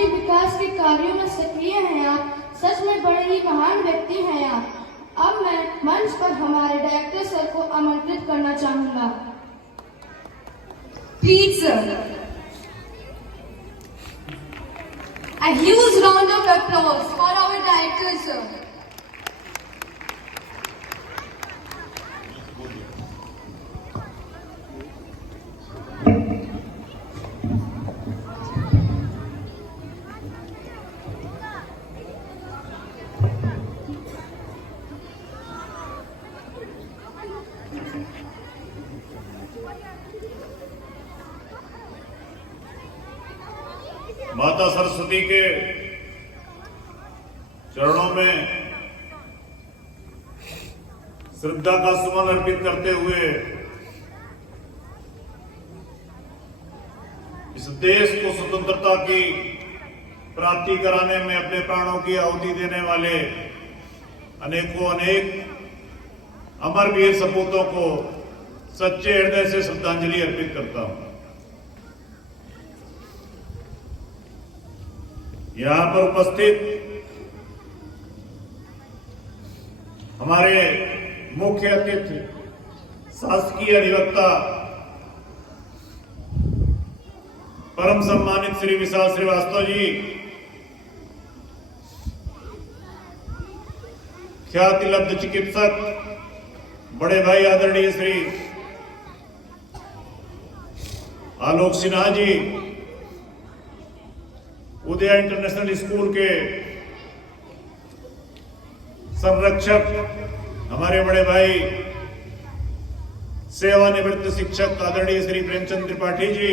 सामाजिक विकास के कार्यों में सक्रिय हैं आप। सच में बड़े ही महान व्यक्ति हैं आप। अब मैं मंच पर हमारे डायरेक्टर सर को आमंत्रित करना चाहूंगा। Please sir, a huge round of applause for our director sir. माता सरस्वती के चरणों में श्रद्धा का सुमन अर्पित करते हुए इस देश को स्वतंत्रता की प्राप्ति कराने में अपने प्राणों की आहुति देने वाले अनेकों अमर वीर सपूतों को सच्चे हृदय से श्रद्धांजलि अर्पित करता हूं। यहां पर उपस्थित हमारे मुख्य अतिथि शासकीय अधिवक्ता परम सम्मानित श्री विशाल श्रीवास्तव जी, ख्याति लब्ध चिकित्सक बड़े भाई आदरणीय श्री आलोक सिन्हा जी, उदय इंटरनेशनल स्कूल के संरक्षक हमारे बड़े भाई सेवानिवृत्त शिक्षक आदरणीय श्री प्रेमचंद त्रिपाठी जी,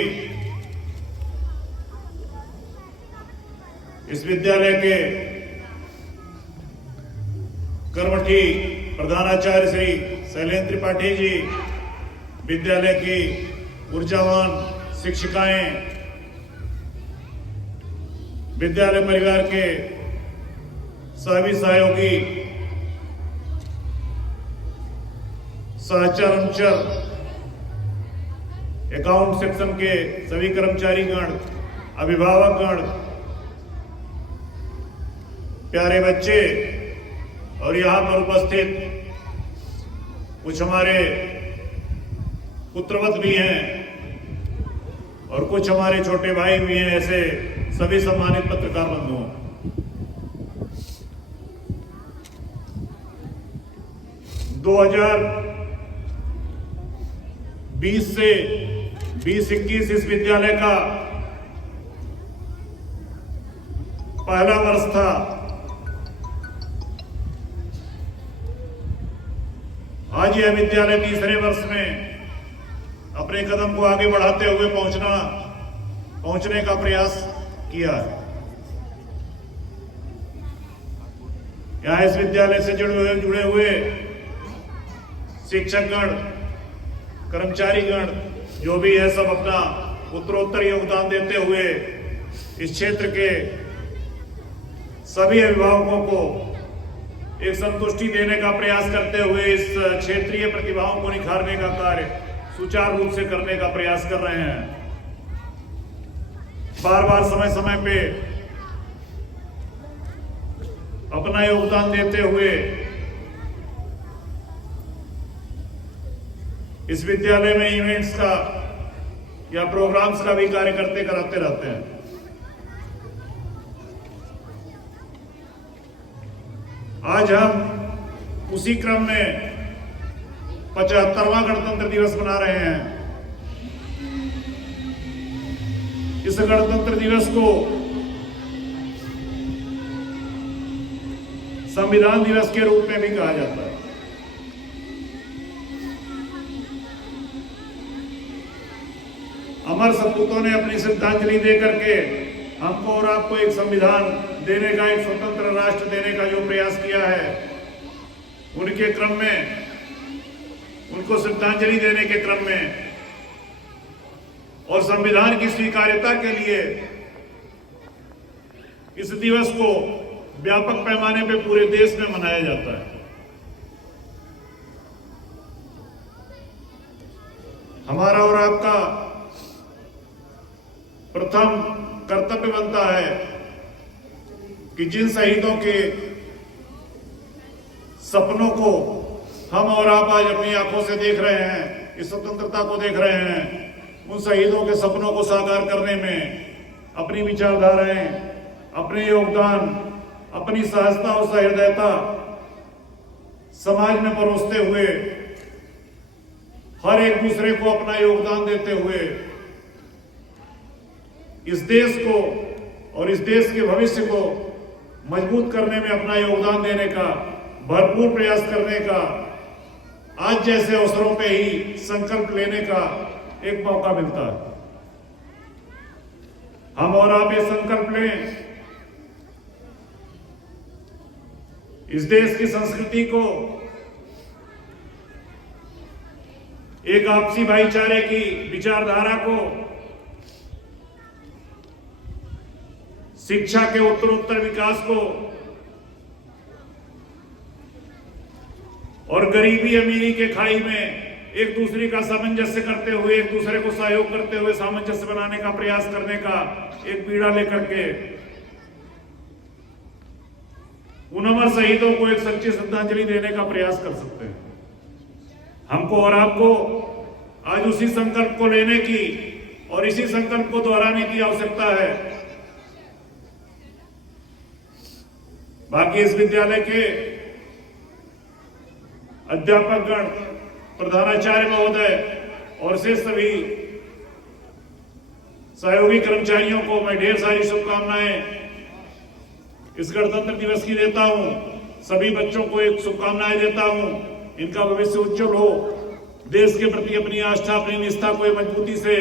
इस विद्यालय के कर्मठी प्रधानाचार्य श्री शैलेंद्र त्रिपाठी जी, विद्यालय की ऊर्जावान शिक्षिकाएं, विद्यालय परिवार के सभी सहयोगी, सहचर अनुचर, अकाउंट सेक्शन के सभी कर्मचारीगण, अभिभावकगण, प्यारे बच्चे और यहाँ पर उपस्थित कुछ हमारे पुत्रवत भी हैं और कुछ हमारे छोटे भाई भी हैं, ऐसे सभी सम्मानित पत्रकार बंधुओं, दो 2020 से 2021 इस विद्यालय का पहला वर्ष था। आज यह विद्यालय तीसरे वर्ष में अपने कदम को आगे बढ़ाते हुए पहुंचने का प्रयास किया है। यहाँ इस विद्यालय से जुड़े हुए शिक्षकगण, कर्मचारीगण जो भी है, सब अपना उत्तरोत्तर योगदान देते हुए इस क्षेत्र के सभी अभिभावकों को एक संतुष्टि देने का प्रयास करते हुए इस क्षेत्रीय प्रतिभाओं को निखारने का कार्य सुचारू रूप से करने का प्रयास कर रहे हैं। बार बार समय समय पे अपना योगदान देते हुए इस विद्यालय में इवेंट्स का या प्रोग्राम्स का भी कार्य कराते रहते हैं। आज हम उसी क्रम में 75वां गणतंत्र दिवस मना रहे हैं। इस गणतंत्र दिवस को संविधान दिवस के रूप में भी कहा जाता है। अमर सपूतों ने अपनी श्रद्धांजलि दे करके हमको और आपको एक संविधान देने का, एक स्वतंत्र राष्ट्र देने का जो प्रयास किया है, उनके क्रम में, उनको श्रद्धांजलि देने के क्रम में और संविधान की स्वीकार्यता के लिए इस दिवस को व्यापक पैमाने पे पूरे देश में मनाया जाता है। हमारा और आपका प्रथम कर्तव्य बनता है कि जिन शहीदों के सपनों को हम और आप आज अपनी आंखों से देख रहे हैं, इस स्वतंत्रता को देख रहे हैं, उन शहीदों के सपनों को साकार करने में अपनी विचारधाराएं, अपने योगदान, अपनी सहजता और सहृदयता समाज में परोसते हुए, हर एक दूसरे को अपना योगदान देते हुए इस देश को और इस देश के भविष्य को मजबूत करने में अपना योगदान देने का भरपूर प्रयास करने का आज जैसे अवसरों पे ही संकल्प लेने का एक मौका मिलता है। हम और आप ये संकल्प लें, इस देश की संस्कृति को एक आपसी भाईचारे की विचारधारा को, शिक्षा के उत्तरोत्तर विकास को और गरीबी अमीरी के खाई में एक दूसरे का सामंजस्य करते हुए, एक दूसरे को सहयोग करते हुए सामंजस्य बनाने का प्रयास करने का एक बीड़ा लेकर के उन अमर शहीदों को एक सच्ची श्रद्धांजलि देने का प्रयास कर सकते हैं। हमको और आपको आज उसी संकल्प को लेने की और इसी संकल्प को दोहराने की आवश्यकता है। बाकी इस विद्यालय के अध्यापकगण, प्रधानाचार्य महोदय और से सभी सहयोगी कर्मचारियों को मैं ढेर सारी शुभकामनाएं इस गणतंत्र दिवस की देता हूं। सभी बच्चों को एक शुभकामनाएं देता हूं, इनका भविष्य उज्जवल हो, देश के प्रति अपनी आस्था, अपनी निष्ठा को मजबूती से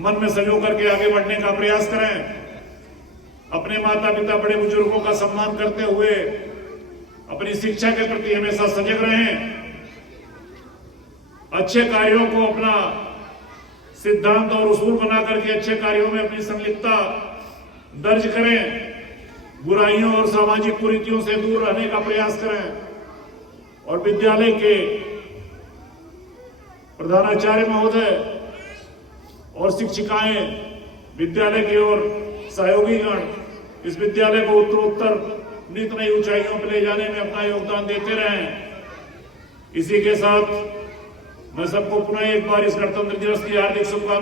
मन में संजो करके आगे बढ़ने का प्रयास करें। अपने माता पिता, बड़े बुजुर्गों का सम्मान करते हुए अपनी शिक्षा के प्रति हमेशा सजग रहें। अच्छे कार्यों को अपना सिद्धांत और उसूल बना करके अच्छे कार्यों में अपनी संलिप्तता दर्ज करें। बुराइयों और सामाजिक कुरीतियों से दूर रहने का प्रयास करें और विद्यालय के प्रधानाचार्य महोदय और शिक्षिकाएं, विद्यालय के और सहयोगीगण इस विद्यालय को उत्तरोत्तर नित नई ऊंचाइयों पर ले जाने में अपना योगदान देते रहें। इसी के साथ मैं सबको पुनः एक बार इस गणतंत्र दिवस की हार्दिक शुभकामनाएं